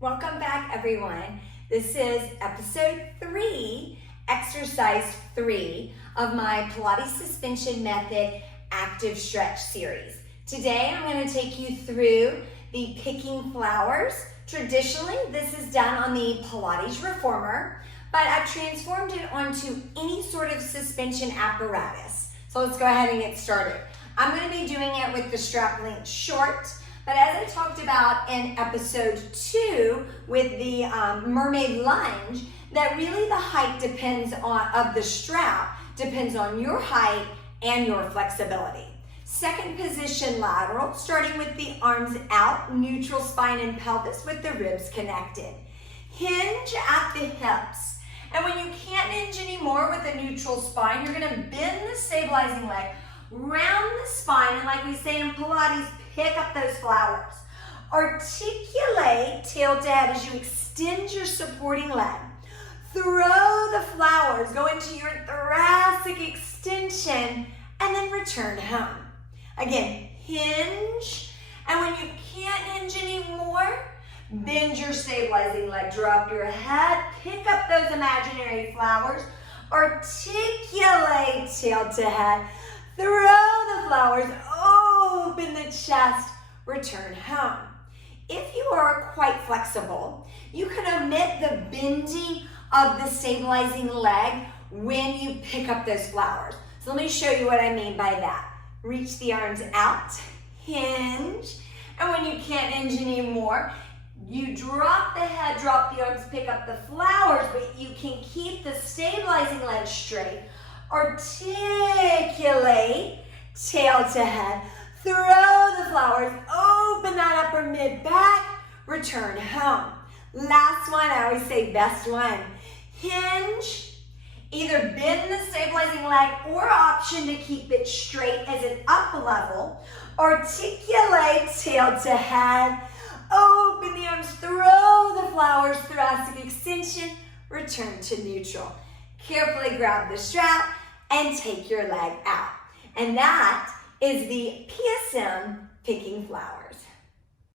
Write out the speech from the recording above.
Welcome back, everyone. This is episode 3, exercise 3 of my Pilates Suspension Method Active Stretch series. Today, I'm going to take you through the picking flowers. Traditionally, this is done on the Pilates reformer, but I've transformed it onto any sort of suspension apparatus. So let's go ahead and get started. I'm going to be doing it with the strap length short, but as I talked about in episode 2 with the mermaid lunge, that really the height of the strap depends on your height and your flexibility. Second position lateral, starting with the arms out, neutral spine and pelvis with the ribs connected. Hinge at the hips. And when you can't hinge anymore with a neutral spine, you're gonna bend the stabilizing leg round the spine, and like we say in Pilates, pick up those flowers. Articulate tail to head as you extend your supporting leg. Throw the flowers, go into your thoracic extension, and then return home. Again, hinge, and when you can't hinge anymore, bend your stabilizing leg, drop your head, pick up those imaginary flowers, articulate tail to head, throw the flowers, open the chest, return home. If you are quite flexible, you can omit the bending of the stabilizing leg when you pick up those flowers. So let me show you what I mean by that. Reach the arms out, hinge, and when you can't hinge anymore, you drop the head, drop the arms, pick up the flowers, but you can keep the stabilizing leg straight. Articulate, tail to head, throw the flowers, open that upper mid back, return home. Last one, I always say best one. Hinge, either bend the stabilizing leg or option to keep it straight as an up level. Articulate, tail to head, open the arms, throw the flowers, thoracic extension, return to neutral. Carefully grab the strap and take your leg out. And that is the PSM picking flowers.